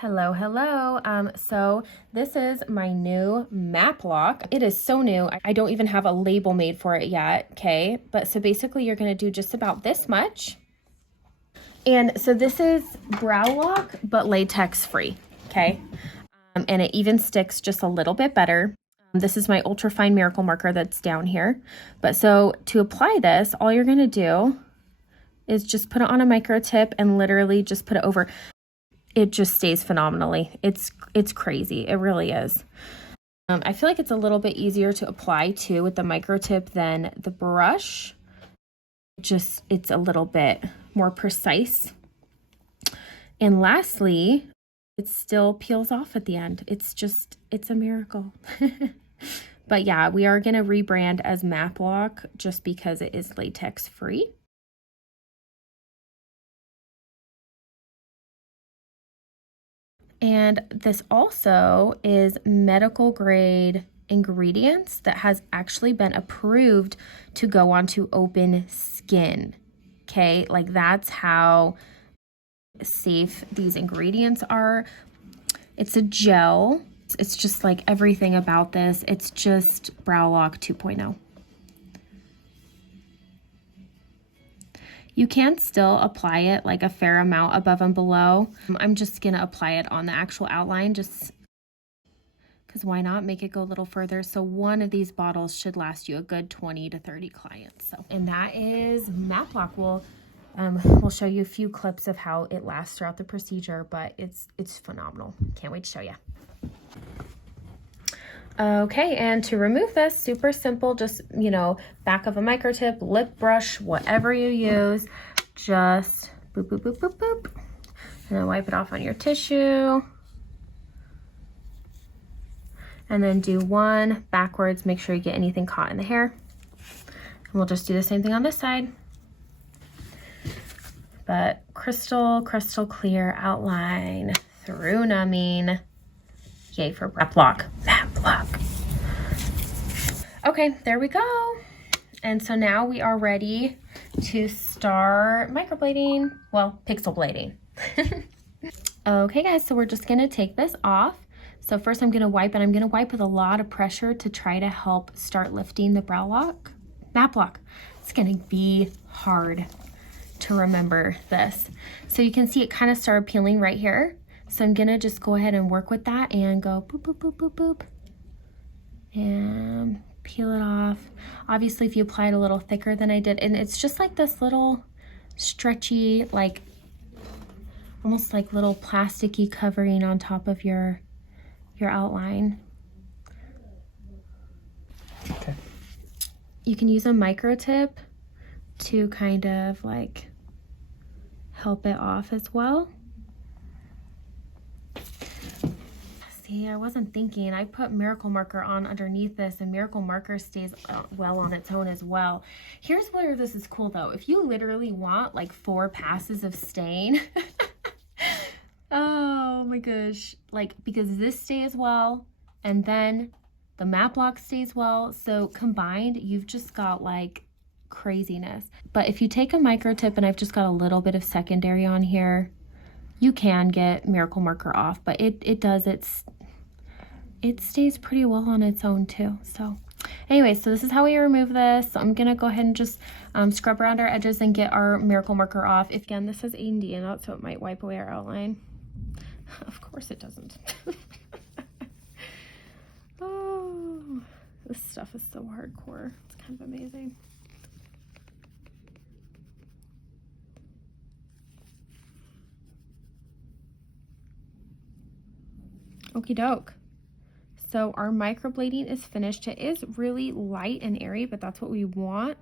Hello, hello. So this is my new MapLock. It is so new. I don't even have a label made for it yet, okay? But so basically you're gonna do just about this much. And so this is brow lock, but latex free, okay? And it even sticks just a little bit better. This is my ultra fine miracle marker that's down here. But so to apply this, all you're gonna do is just put it on a micro tip and literally just put it over. It just stays phenomenally. It's crazy. It really is. I feel like it's a little bit easier to apply too with the micro tip than the brush. It's a little bit more precise. And lastly, it still peels off at the end. It's a miracle. But yeah, we are gonna rebrand as MapLock just because it is latex free. And this also is medical grade ingredients that has actually been approved to go onto open skin. Okay, like that's how safe these ingredients are. It's a gel. It's just like everything about this. It's just Brow Lock 2.0. You can still apply it like a fair amount above and below. I'm just gonna apply it on the actual outline just because why not make it go a little further. So one of these bottles should last you a good 20 to 30 clients. So, and that is MapLock. We'll show you a few clips of how it lasts throughout the procedure, but it's phenomenal. Can't wait to show you. Okay, and to remove this, super simple, just, back of a micro tip, lip brush, whatever you use, just boop, boop, boop, boop, boop, and then wipe it off on your tissue. And then do one backwards, make sure you get anything caught in the hair. And we'll just do the same thing on this side. But crystal clear outline through numbing. Yay for MapLock. Okay, there we go. And so now we are ready to start microblading, well, pixel blading. Okay guys, so we're just gonna take this off. So first I'm gonna wipe, and I'm gonna wipe with a lot of pressure to try to help start lifting the MapLock. It's gonna be hard to remember this. So you can see it kind of started peeling right here. So I'm gonna just go ahead and work with that and go boop, boop, boop, boop, boop. And peel it off. Obviously, if you apply it a little thicker than I did, and it's just like this little stretchy, like almost like little plasticky covering on top of your outline. Okay. You can use a micro tip to kind of like help it off as well. See, I wasn't thinking. I put Miracle Marker on underneath this, and Miracle Marker stays well on its own as well. Here's where this is cool though. If you literally want like 4 passes of stain, oh my gosh, like because this stays well and then the MapLock stays well. So combined, you've just got like craziness. But if you take a micro tip, and I've just got a little bit of secondary on here, you can get Miracle Marker off, but it stays pretty well on its own too. So anyway, so this is how we remove this. So I'm gonna go ahead and just scrub around our edges and get our Miracle Marker off. If again, this is A&D in it, so it might wipe away our outline. Of course it doesn't. Oh, this stuff is so hardcore. It's kind of amazing. Okie doke. So our microblading is finished. It is really light and airy, but that's what we want.